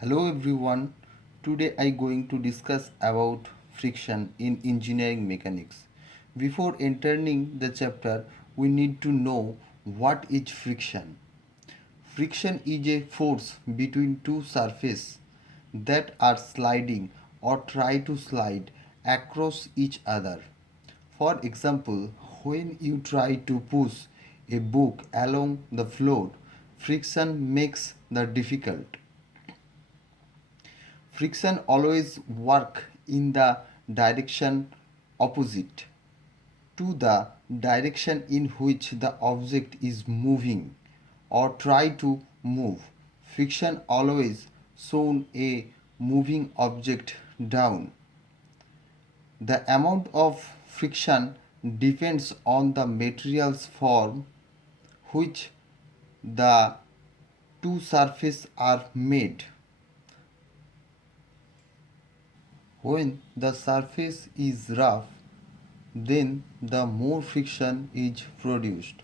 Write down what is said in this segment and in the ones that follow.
Hello everyone. Today I going to discuss about friction in engineering mechanics. Before entering the chapter, we need to know what is friction. Friction is a force between two surfaces that are sliding or try to slide across each other. For example, when you try to push a book along the floor, friction makes the difficult. Friction always work in the direction opposite to the direction in which the object is moving or try to move. Friction always shown a moving object down. The amount of friction depends on the material's form which the two surfaces are made. When the surface is rough, then the more friction is produced.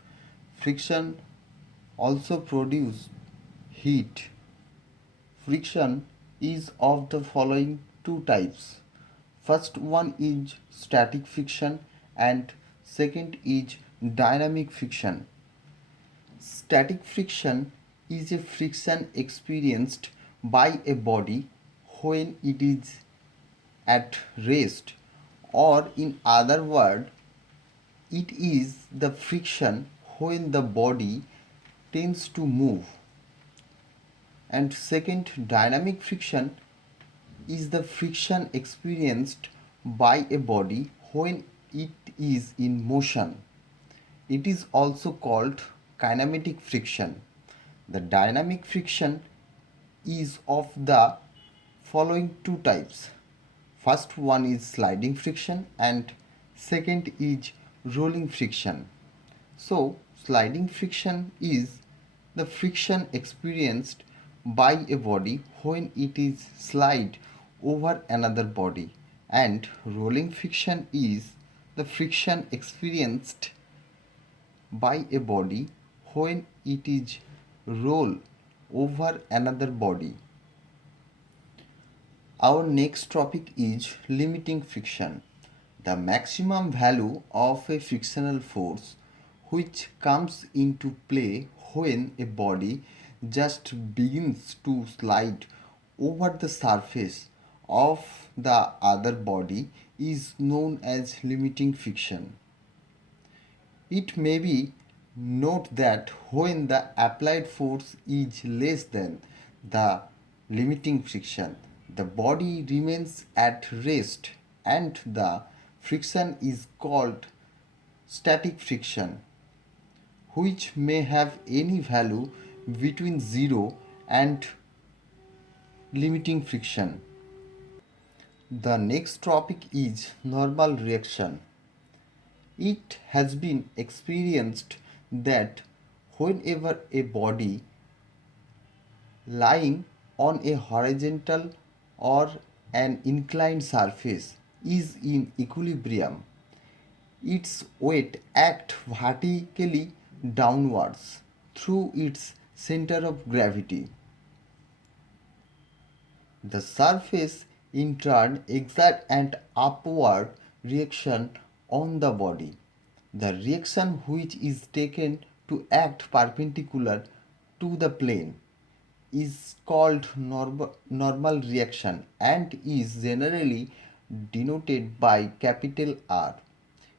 Friction also produces heat. Friction is of the following two types. First one is static friction and second is dynamic friction. Static friction is a friction experienced by a body when it is at rest, or in other words, it is the friction when the body tends to move. And second, dynamic friction is the friction experienced by a body when it is in motion. It is also called kinematic friction. The dynamic friction is of the following two types. First one is sliding friction and second is rolling friction. So, sliding friction is the friction experienced by a body when it is slide over another body, and rolling friction is the friction experienced by a body when it is roll over another body. Our next topic is limiting friction. The maximum value of a frictional force which comes into play when a body just begins to slide over the surface of the other body is known as limiting friction. It may be note that when the applied force is less than the limiting friction, the body remains at rest and the friction is called static friction, which may have any value between 0 and limiting friction. The next topic is normal reaction. It has been experienced that whenever a body lying on a horizontal or an inclined surface is in equilibrium, its weight acts vertically downwards through its center of gravity. The surface in turn exerts an upward reaction on the body. The reaction which is taken to act perpendicular to the plane is called normal reaction and is generally denoted by capital R.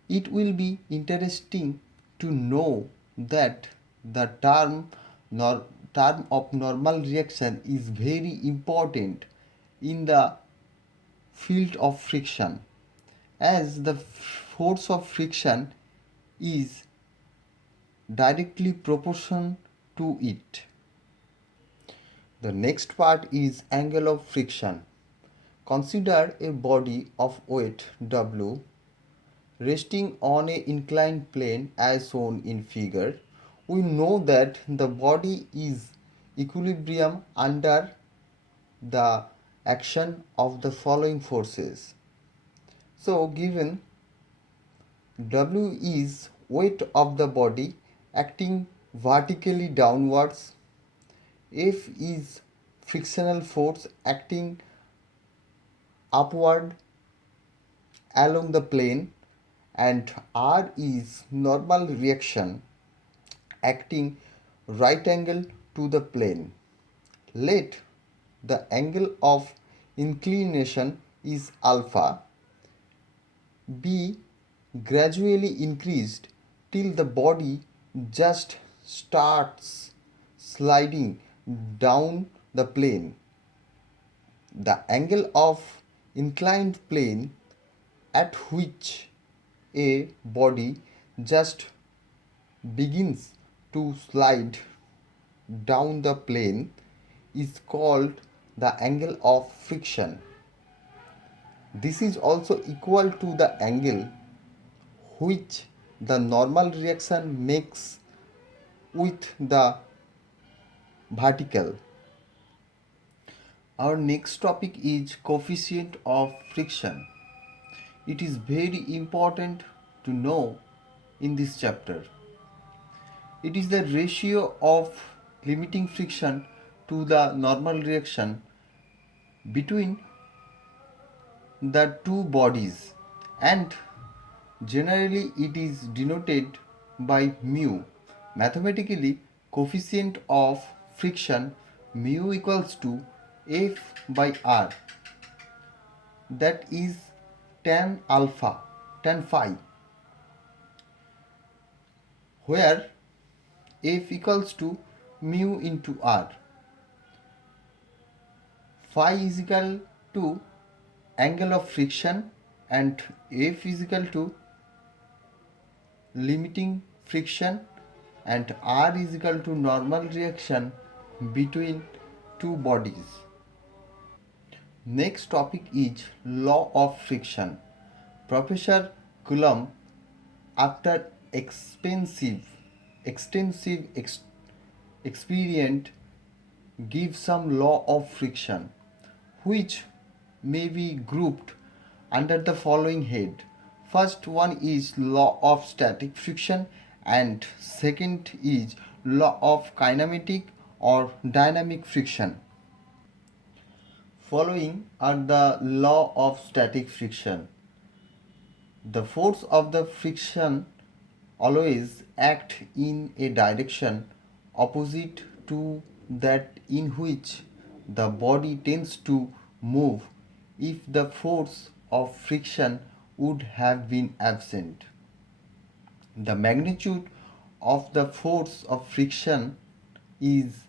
It will be interesting to know that the nor, term of normal reaction is very important in the field of friction, as the force of friction is directly proportional to it. The next part is angle of friction. Consider a body of weight W resting on a inclined plane as shown in figure. We know that the body is equilibrium under the action of the following forces. So given W is weight of the body acting vertically downwards, F is frictional force acting upward along the plane, and R is normal reaction acting right angle to the plane. Let the angle of inclination is alpha be gradually increased till the body just starts sliding down the plane. The angle of inclined plane at which a body just begins to slide down the plane is called the angle of friction. This is also equal to the angle which the normal reaction makes with the vertical. Our next topic is coefficient of friction. It is very important to know in this chapter. It is the ratio of limiting friction to the normal reaction between the two bodies, and generally it is denoted by mu. Mathematically, coefficient of friction mu equals to F by R, that is tan alpha, tan phi, where F equals to mu into R. Phi is equal to angle of friction and F is equal to limiting friction and R is equal to normal reaction between two bodies. Next topic is law of friction. Professor Coulomb, after extensive experiment, gives some law of friction which may be grouped under the following head. First one is law of static friction and second is law of kinematic or dynamic friction. Following are the law of static friction. The force of the friction always act in a direction opposite to that in which the body tends to move if the force of friction would have been absent. The magnitude of the force of friction is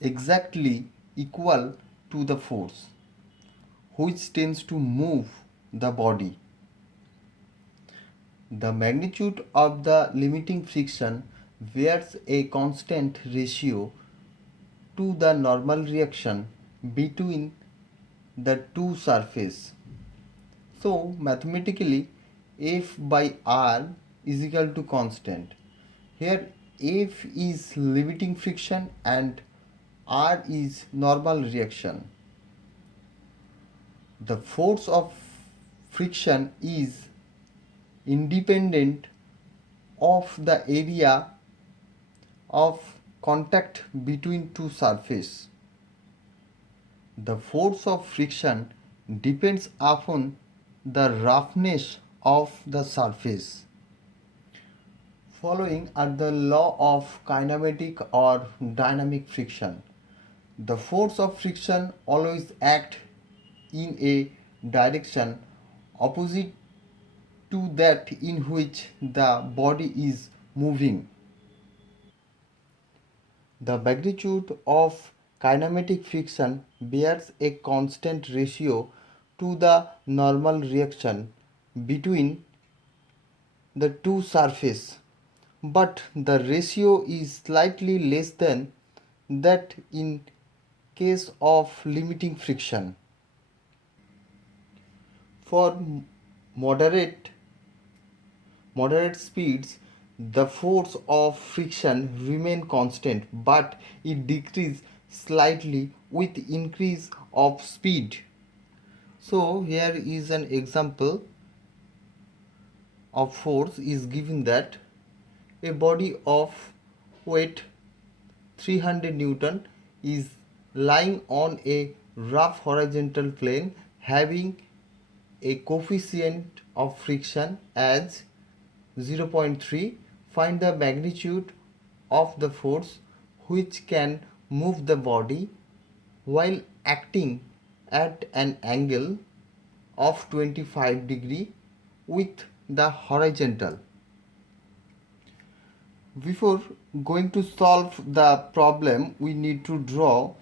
exactly equal to the force which tends to move the body. The magnitude of the limiting friction bears a constant ratio to the normal reaction between the two surfaces. So mathematically F by R is equal to constant. Here F is limiting friction and R is normal reaction. The force of friction is independent of the area of contact between two surfaces. The force of friction depends upon the roughness of the surface. Following are the law of kinematic or dynamic friction. The force of friction always acts in a direction opposite to that in which the body is moving. The magnitude of kinematic friction bears a constant ratio to the normal reaction between the two surfaces, but the ratio is slightly less than that in case of limiting friction. For moderate moderate speeds, the force of friction remain constant, but it decreases slightly with increase of speed. So here is an example of force is given that a body of weight 300 Newton is lying on a rough horizontal plane having a coefficient of friction as 0.3. Find the magnitude of the force which can move the body while acting at an angle of 25 degree with the horizontal. Before going to solve the problem, we need to draw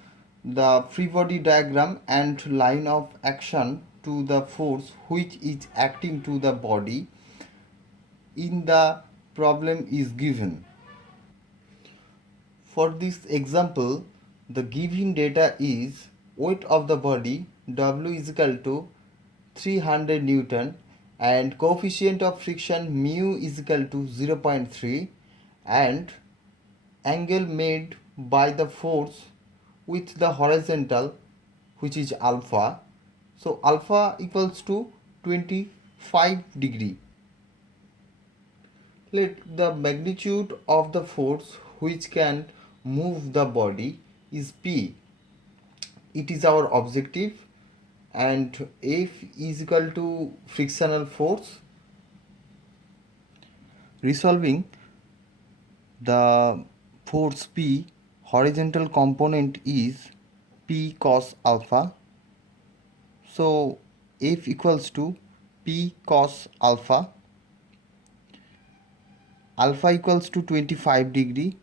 the free body diagram and line of action to the force which is acting to the body in the problem is given. For this example, the given data is weight of the body W is equal to 300 Newton and coefficient of friction mu is equal to 0.3 and angle made by the force with the horizontal which is alpha. So alpha equals to 25 degree. Let the magnitude of the force which can move the body is P. It is our objective and F is equal to frictional force. Resolving the force P, horizontal component is P cos alpha. So F equals to P cos alpha. Alpha equals to 25 degree.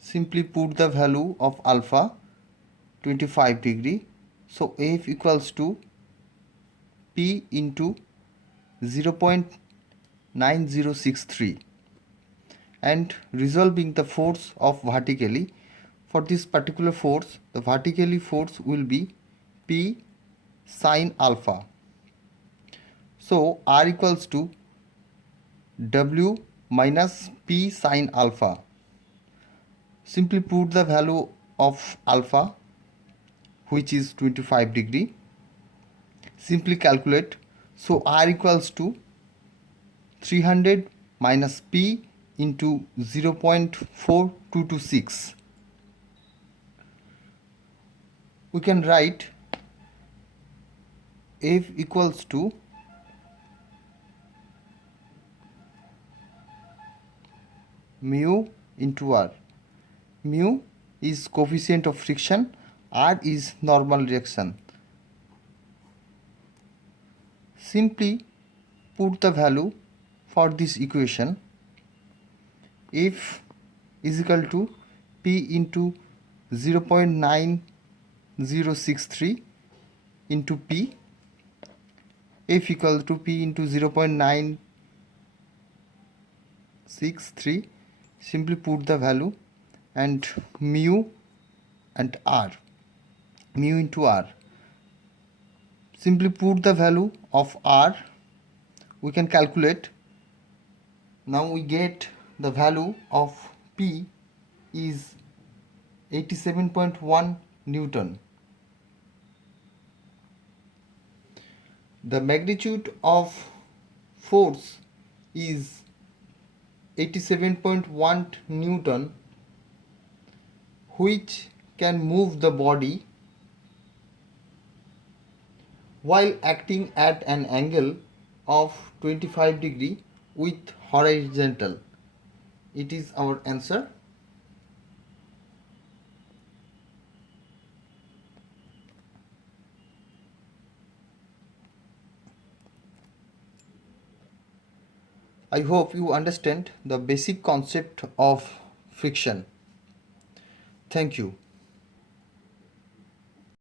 Simply put the value of alpha 25 degree. So F equals to P into 0.9063 and resolving the force of vertically. For this particular force, the vertically force will be P sin alpha. So R equals to W minus P sin alpha. Simply put the value of alpha which is 25 degree. Simply calculate. So R equals to 300 minus P into 0.4226. We can write F equals to mu into R. Mu is coefficient of friction, R is normal reaction. Simply put the value for this equation. F is equal to P into 0.9063 into P. F equal to P into 0.963. Simply put the value and mu and R. Mu into R. Simply put the value of R. We can calculate. Now we get the value of P is 87.1 Newton. The magnitude of force is 87.1 Newton which can move the body while acting at an angle of 25 degree with horizontal. It is our answer. I hope you understand the basic concept of friction. Thank you.